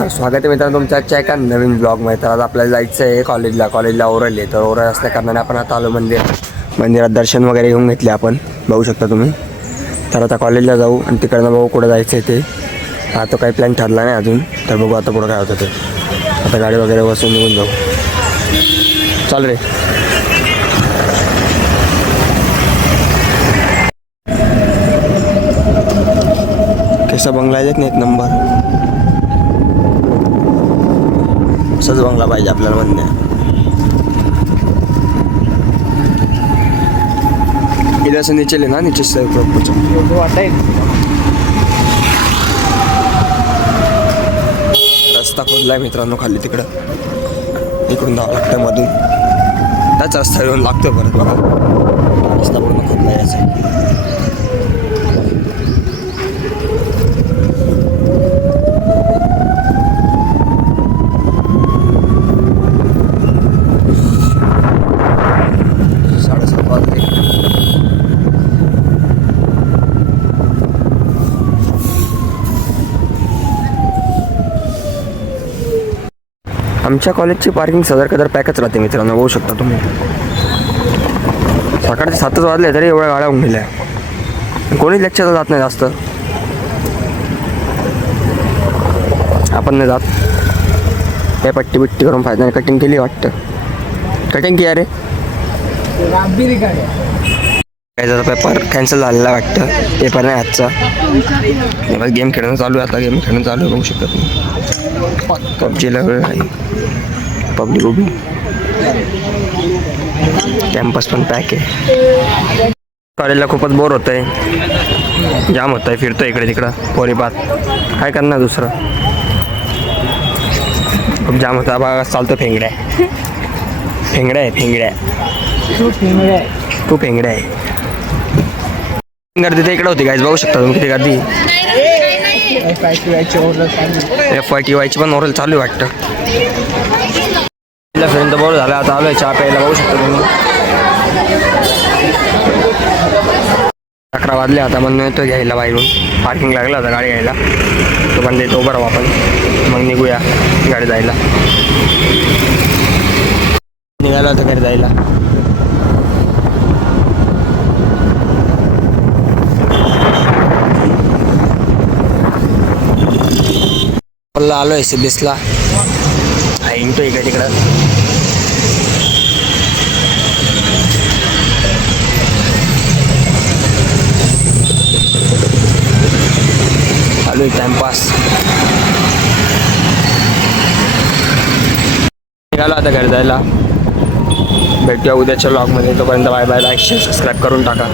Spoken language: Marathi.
तर स्वागत आहे मित्रांनो तुमच्या आजच्या एका नवीन ब्लॉगमध्ये. तर आज आपल्याला जायचं आहे कॉलेजला ओरल आहे. तर ओरल असल्या कारणाने आपण आता आलो मंदिरात दर्शन वगैरे घेऊन घेतले आपण, बघू शकता तुम्ही. तर आता कॉलेजला जाऊ आणि तिकडनं बघू कुठं जायचं आहे ते. आता काही प्लॅन ठरला नाही अजून, तर बघू आता पुढं काय होतं ते. आता गाडी वगैरे बसून निघून जाऊ. चाल रे. कैसा बंगला आहे ना, एक नंबर. असंच बंगला पाहिजे आपल्याला म्हणणे. इधर असं नीचे ना नीचे से रस्ता खोदलाय मित्रांनो खाली तिकडं. इकडून जावं लागतं मधून. त्याच रस्ता येऊन लागतो परत बघा. रस्ता पूर्ण खोदलाय याचा. आमच्या कॉलेजची पार्किंग सदर पॅकच राहते मित्रांनो, बघू शकता तुम्ही. सकाळचे 7 वाजले तरी एवढ्या गाड्या होऊन गेल्या. कोणीच लेक्चरला जात नाही जास्त. आपण नाही जात. काय पट्टी करून फायदा नाही. कटिंग केली वाटतं. कटिंग की अरे काय झालं, पेपर कॅन्सल झालेला वाटतं. पेपर नाही आजचा. गेम खेळणं चालू आहे. आता गेम खेळणं चालू आहे, बघू शकता तुम्ही. पबजीला वेळ आहे. पब्लिक उभी. कॅम्पस पण पॅक आहे. कॉलेजला खूपच बोर होत आहे. जाम होत आहे. फिरतो इकडे तिकडं पोरीपात. काय करणार दुसरं. खूप जाम होता. बघा चालतो. फेंगड्या तू फेंगड्या आहे. गर्दी तर इकडे होती गाईज, बघू शकता तुम्ही किती गर्दी. FYTY पण ओरल चालू आहे वाटतं. फ्रेंड बोर झाला. आता आलोय चहा प्यायला, बघू शकता तुम्ही. 11 वाजले. आता म्हणून येतो घ्यायला बाहेरून. पार्किंग लागला होता गाडी घ्यायला. तो पण देतो बरं आपण. मग निघूया गाडी जायला. निघाला होता घरी जायला. आलोय सिद्धीसला. इंटो इकडे तिकडं. चालू आहे टाइमपास. निघालो आता घरी जायला. भेटूया उद्याच्या व्लॉगमध्ये. तोपर्यंत bye bye. Like share subscribe करून टाका.